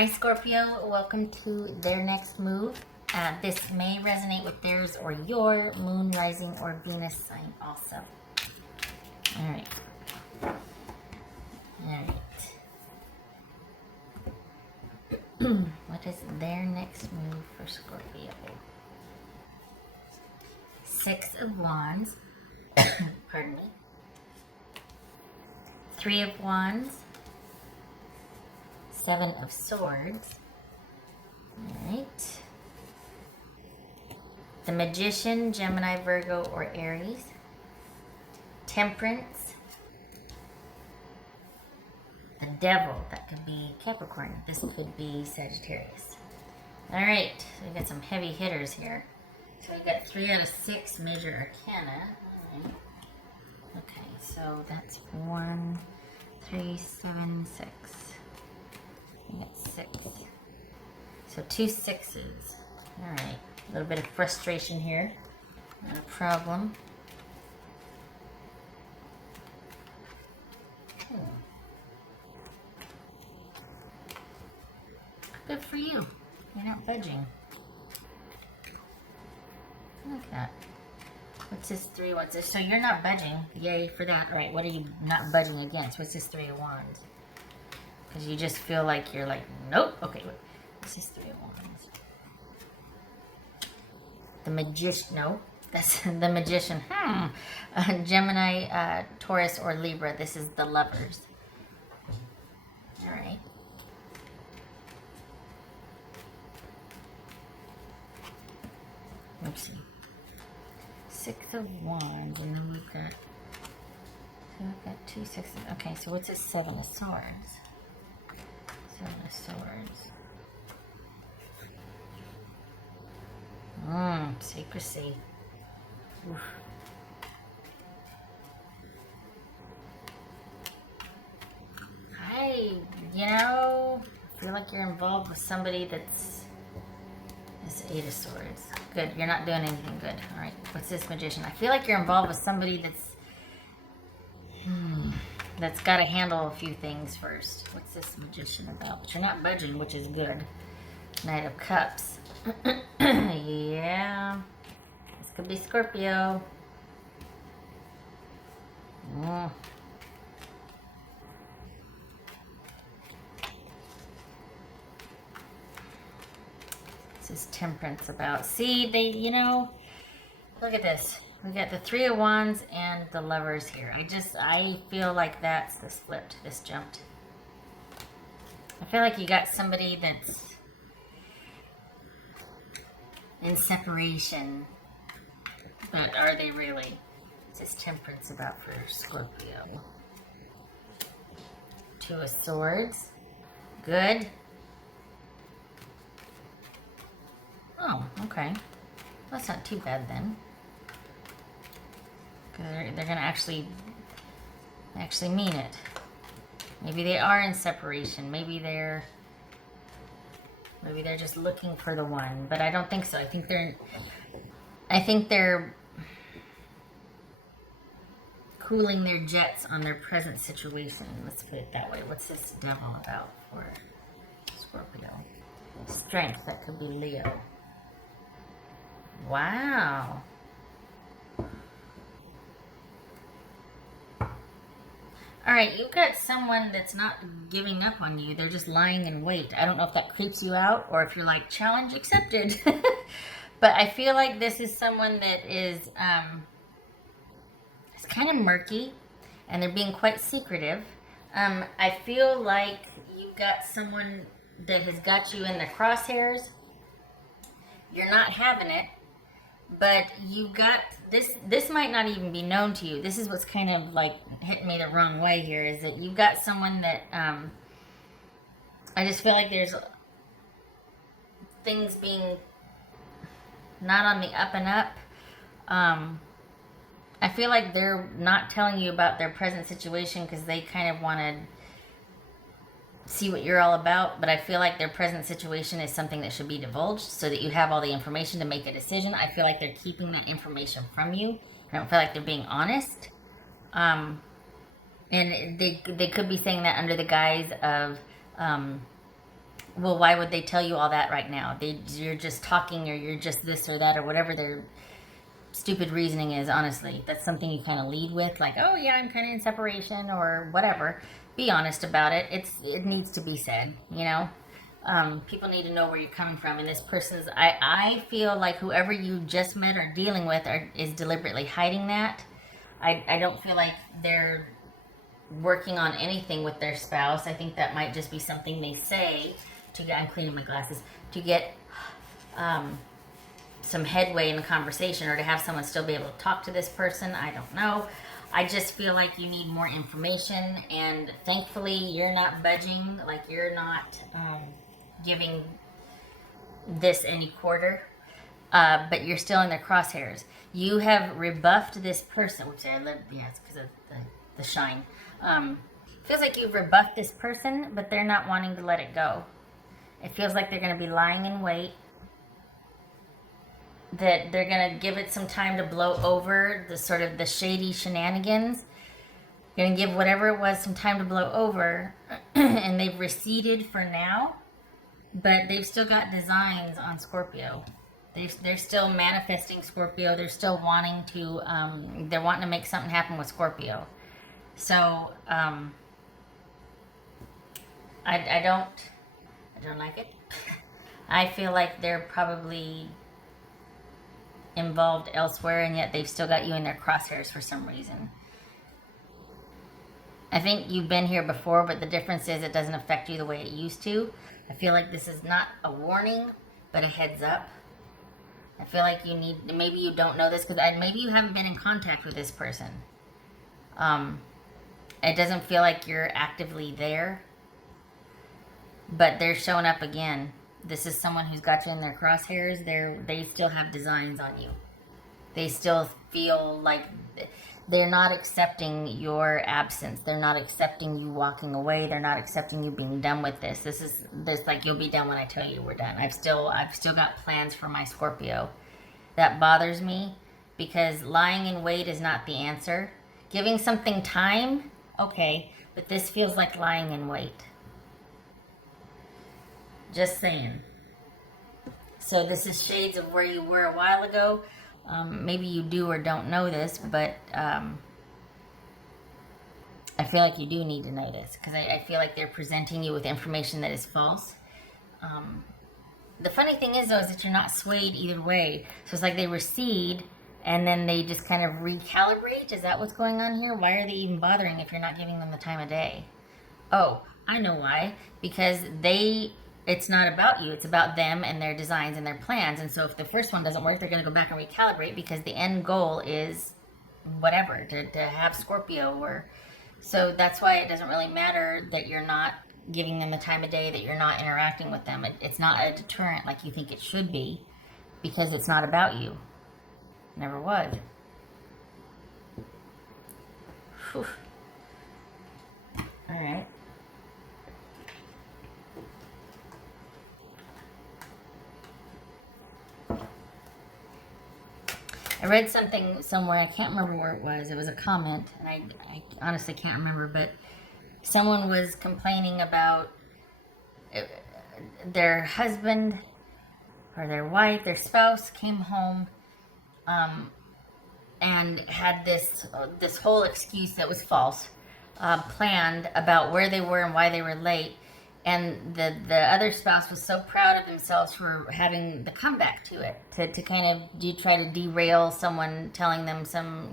Hi Scorpio, welcome to their next move. This may resonate with theirs or your moon, rising, or Venus sign also. Alright. What is their next move for Scorpio? Six of Wands. Pardon me. Three of Wands. Seven of Swords. Alright. The Magician, Gemini, Virgo, or Aries. Temperance. The Devil, that could be Capricorn. This could be Sagittarius. Alright, so we got some heavy hitters here. So we got 3 out of 6 major arcana. Alright. Okay, so that's 1, 3, 7, 6. We got 6. So 2 6s. Alright. A little bit of frustration here. Not a problem. Good for you. You're not budging. Look at that. What's this 3? What's this? So you're not budging. Yay for that. All right, what are you not budging against? What's this 3 of Wands? Because you just feel like you're like, nope. Okay, wait. What's this 3 of Wands? The Magician. No, that's the Magician. Gemini, Taurus, or Libra. This is the Lovers. All right. Let's see. 6 of Wands, and then we've got 2 6s. Okay, so what's this 7 of Swords? 7 of Swords. Secrecy. Oof. I feel like you're involved with somebody that's this 8 of Swords. Good, you're not doing anything good. All right, what's this Magician? I feel like you're involved with somebody that's got to handle a few things first. What's this Magician about? But you're not budging, which is good. Knight of Cups. Yeah, this could be Scorpio. This is Temperance about. See, look at this. We got the 3 of Wands and the Lovers here. I feel like that's this flipped, this jumped. I feel like you got somebody that's in separation. But are they really? What's this Temperance about for Scorpio? 2 of Swords. Good. Oh, okay. That's not too bad then. Because they're going to actually mean it. Maybe they are in separation. Maybe they're just looking for the one. But I don't think so. I think they're cooling their jets on their present situation. Let's put it that way. What's this Devil about for Scorpio? Strength. That could be Leo. Wow. Alright, you've got someone that's not giving up on you. They're just lying in wait. I don't know if that creeps you out or if you're like, challenge accepted. But I feel like this is someone that is it's kind of murky and they're being quite secretive. I feel like you've got someone that has got you in the crosshairs. You're not having it. But you got this might not even be known to you. This is what's kind of like hitting me the wrong way here, is that you've got someone that I just feel like there's things being not on the up and up. I feel like they're not telling you about their present situation because they kind of want to see what you're all about, but I feel like their present situation is something that should be divulged so that you have all the information to make a decision. I feel like they're keeping that information from you. I don't feel like they're being honest. And they could be saying that under the guise of Well, why would they tell you all that right now? You're just talking, or you're just this or that, or whatever their stupid reasoning is. Honestly, that's something you kind of lead with, like, oh yeah, I'm kind of in separation or whatever. Be honest about it. It needs to be said, you know. People need to know where you're coming from. And this person's, I feel like whoever you just met or dealing with is deliberately hiding that. I don't feel like they're working on anything with their spouse. I think that might just be something they say to get, I'm cleaning my glasses, to get some headway in the conversation, or to have someone still be able to talk to this person. I don't know. I just feel like you need more information, and thankfully you're not budging, like you're not giving this any quarter, but you're still in their crosshairs. You have rebuffed this person. Whoops, yeah, it's because of the shine. Feels like you've rebuffed this person, but they're not wanting to let it go. It feels like they're going to be lying in wait, that they're going to give it some time to blow over the sort of the shady shenanigans. Going to give whatever it was some time to blow over, and they've receded for now, but they've still got designs on Scorpio. They're still manifesting Scorpio. They're still wanting to, they're wanting to make something happen with Scorpio. So, I don't like it. I feel like they're probably involved elsewhere, and yet they've still got you in their crosshairs for some reason. I think you've been here before, but the difference is it doesn't affect you the way it used to. I feel like this is not a warning, but a heads up. I feel like you need, maybe you don't know this, because maybe you haven't been in contact with this person. It doesn't feel like you're actively there, but they're showing up again. This is someone who's got you in their crosshairs. They still have designs on you. They still feel like they're not accepting your absence. They're not accepting you walking away. They're not accepting you being done with this. This like, you'll be done when I tell you we're done. I've still got plans for my Scorpio. That bothers me, because lying in wait is not the answer. Giving something time, okay, but this feels like lying in wait. Just saying. So this is shades of where you were a while ago. Maybe you do or don't know this, but I feel like you do need to know this, because I feel like they're presenting you with information that is false. The funny thing is, though, is that you're not swayed either way. So it's like they recede, and then they just kind of recalibrate. Is that what's going on here? Why are they even bothering if you're not giving them the time of day? Oh, I know why. Because it's not about you. It's about them and their designs and their plans. And so if the first one doesn't work, they're going to go back and recalibrate, because the end goal is whatever, to have Scorpio. Or so that's why it doesn't really matter that you're not giving them the time of day, that you're not interacting with them. It's not a deterrent like you think it should be, because it's not about you. Never was. Whew. All right. I read something somewhere, I can't remember where it was. It was a comment, and I honestly can't remember, but someone was complaining about their husband or their wife, their spouse came home and had this whole excuse that was false, planned about where they were and why they were late. And the other spouse was so proud of themselves for having the comeback to it, to kind of try to derail someone telling them some,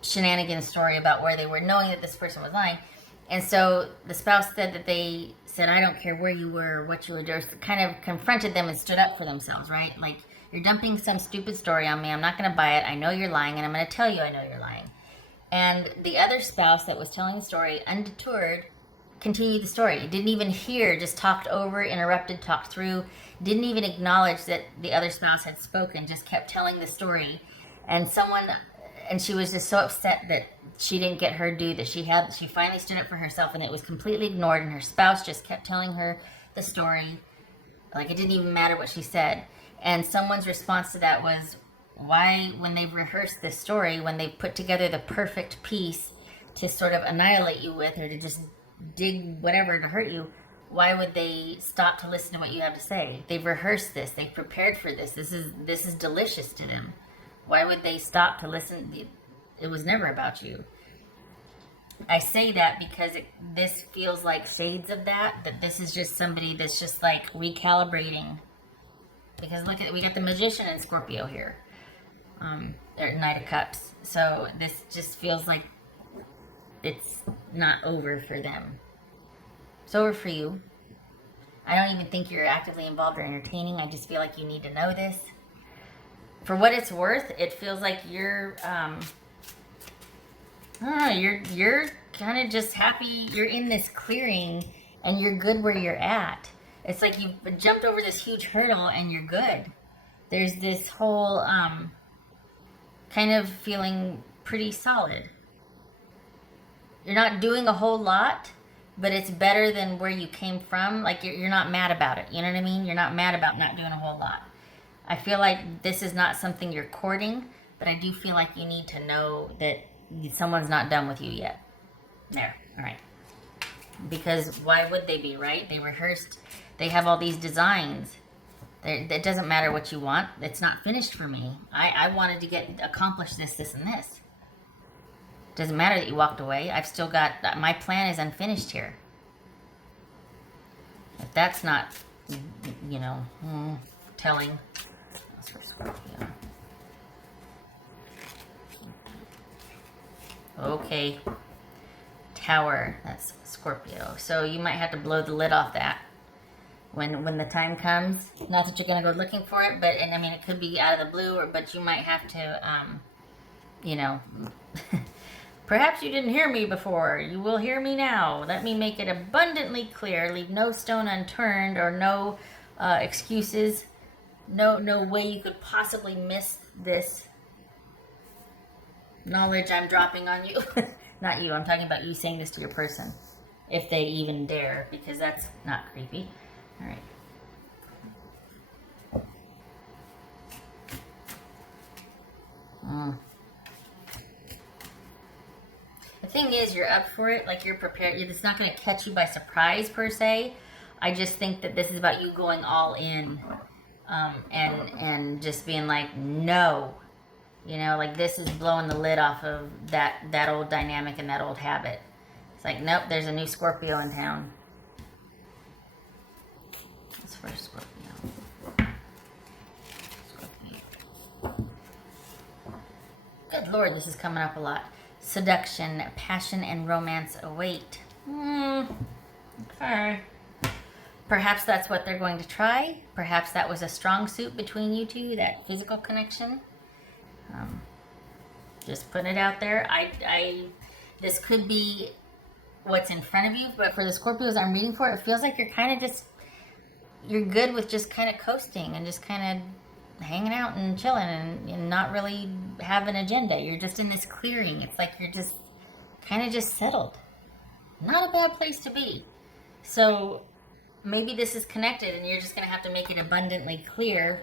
shenanigans story about where they were, knowing that this person was lying. And so the spouse said that they said, I don't care where you were or what you were doing, kind of confronted them and stood up for themselves, right? Like, you're dumping some stupid story on me. I'm not going to buy it. I know you're lying, and I'm going to tell you I know you're lying. And the other spouse that was telling the story, undeterred, continued the story. Didn't even hear, just talked over, interrupted, talked through, didn't even acknowledge that the other spouse had spoken, just kept telling the story. And she was just so upset that she didn't get her due, that she finally stood up for herself, and it was completely ignored, and her spouse just kept telling her the story like it didn't even matter what she said. And someone's response to that was, why, when they've rehearsed this story, when they've put together the perfect piece to sort of annihilate you with, or to just dig whatever to hurt you, Why would they stop to listen to what you have to say? They've rehearsed this. They've prepared for this. This is delicious to them. Why would they stop to listen? It was never about you. I say that because this feels like shades of that this is just somebody that's just like recalibrating. Because look at we got the Magician in Scorpio here. Knight of Cups. So this just feels like it's not over for them. It's over for you. I don't even think you're actively involved or entertaining. I just feel like you need to know this. For what it's worth, it feels like you're, I don't know, you're kind of just happy. You're in this clearing and you're good where you're at. It's like you've jumped over this huge hurdle and you're good. There's this whole kind of feeling pretty solid. You're not doing a whole lot, but it's better than where you came from. Like you're not mad about it. You know what I mean? You're not mad about not doing a whole lot. I feel like this is not something you're courting, but I do feel like you need to know that someone's not done with you yet. There. All right. Because why would they be, right? They rehearsed. They have all these designs. It doesn't matter what you want. It's not finished for me. I wanted to accomplish this, and this. Doesn't matter that you walked away. I've still got, my plan is unfinished here. If that's not, telling. That's for Scorpio. Okay. Tower, that's Scorpio. So you might have to blow the lid off that when the time comes. Not that you're going to go looking for it, but, and I mean, it could be out of the blue, but you might have to, perhaps you didn't hear me before. You will hear me now. Let me make it abundantly clear. Leave no stone unturned or no excuses. No way you could possibly miss this knowledge I'm dropping on you. Not you. I'm talking about you saying this to your person. If they even dare. Because that's not creepy. All right. The thing is, you're up for it, like you're prepared. It's not going to catch you by surprise, per se. I just think that this is about you going all in and just being like, no. Like this is blowing the lid off of that old dynamic and that old habit. It's like, nope, there's a new Scorpio in town. That's for Scorpio. Good Lord, this is coming up a lot. Seduction, passion, and romance await. Okay. Perhaps that's what they're going to try. Perhaps that was a strong suit between you two, that physical connection. Just putting it out there. This could be what's in front of you, but for the Scorpios I'm reading for, it feels like you're kind of you're good with just kind of coasting and just kind of hanging out and chilling and not really have an agenda. You're just in this clearing. It's like you're just kind of just settled. Not a bad place to be. So maybe this is connected and you're just going to have to make it abundantly clear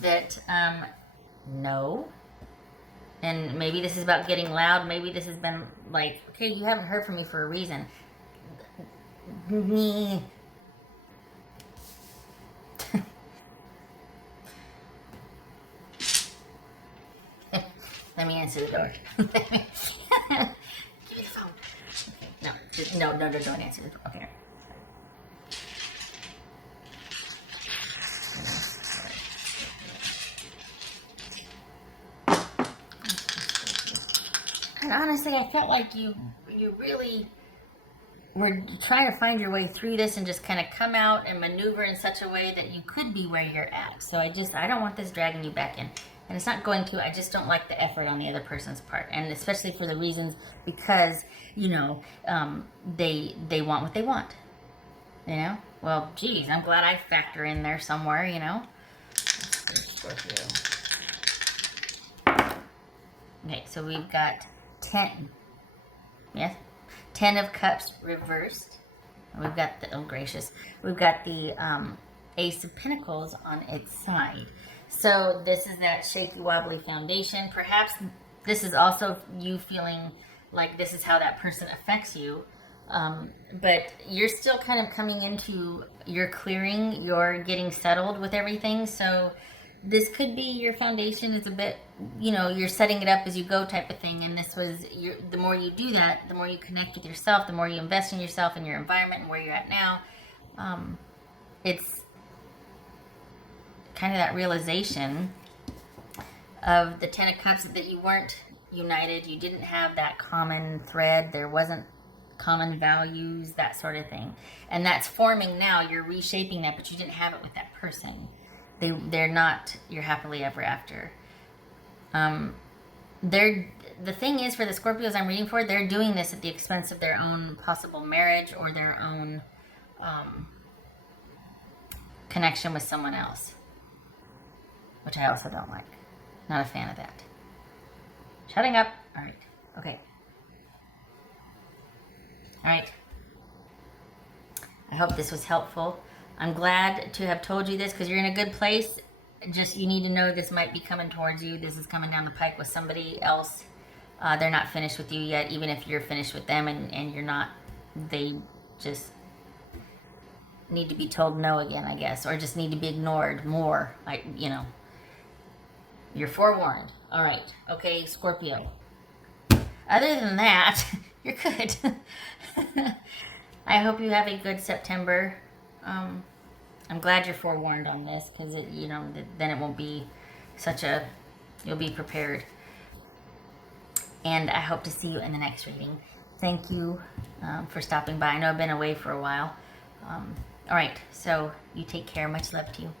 that no. And maybe this is about getting loud. Maybe this has been like, okay, you haven't heard from me for a reason. Let me answer the door. Give me the phone. Okay. No, don't answer the door. Okay. And honestly, I felt like you really were trying to find your way through this and just kind of come out and maneuver in such a way that you could be where you're at. So I don't want this dragging you back in. And it's not going to. I just don't like the effort on the other person's part. And especially for the reasons because, they want what they want. Well, geez, I'm glad I factor in there somewhere, Scorpio. Okay, so we've got 10. Yes? 10 of Cups reversed. We've got we've got the Ace of Pentacles on its side. So this is that shaky, wobbly foundation. Perhaps this is also you feeling like this is how that person affects you. But you're still kind of coming into your clearing, you're getting settled with everything. So this could be your foundation is a bit, you're setting it up as you go type of thing. And this was, the more you do that, the more you connect with yourself, the more you invest in yourself and your environment and where you're at now. It's kind of that realization of the Ten of Cups that you weren't united, you didn't have that common thread, there wasn't common values, that sort of thing. And that's forming now, you're reshaping that, but you didn't have it with that person. They're not your happily ever after. The thing is, for the Scorpios I'm reading for, they're doing this at the expense of their own possible marriage or their own connection with someone else, which I also don't like. Not a fan of that. Shutting up. All right. Okay. All right. I hope this was helpful. I'm glad to have told you this because you're in a good place. Just, you need to know this might be coming towards you. This is coming down the pike with somebody else. They're not finished with you yet, even if you're finished with them and you're not. They just need to be told no again, I guess, or just need to be ignored more. You're forewarned. All right. Okay, Scorpio. Other than that, you're good. I hope you have a good September. I'm glad you're forewarned on this because then it won't be you'll be prepared. And I hope to see you in the next reading. Thank you for stopping by. I know I've been away for a while. All right, so you take care. Much love to you.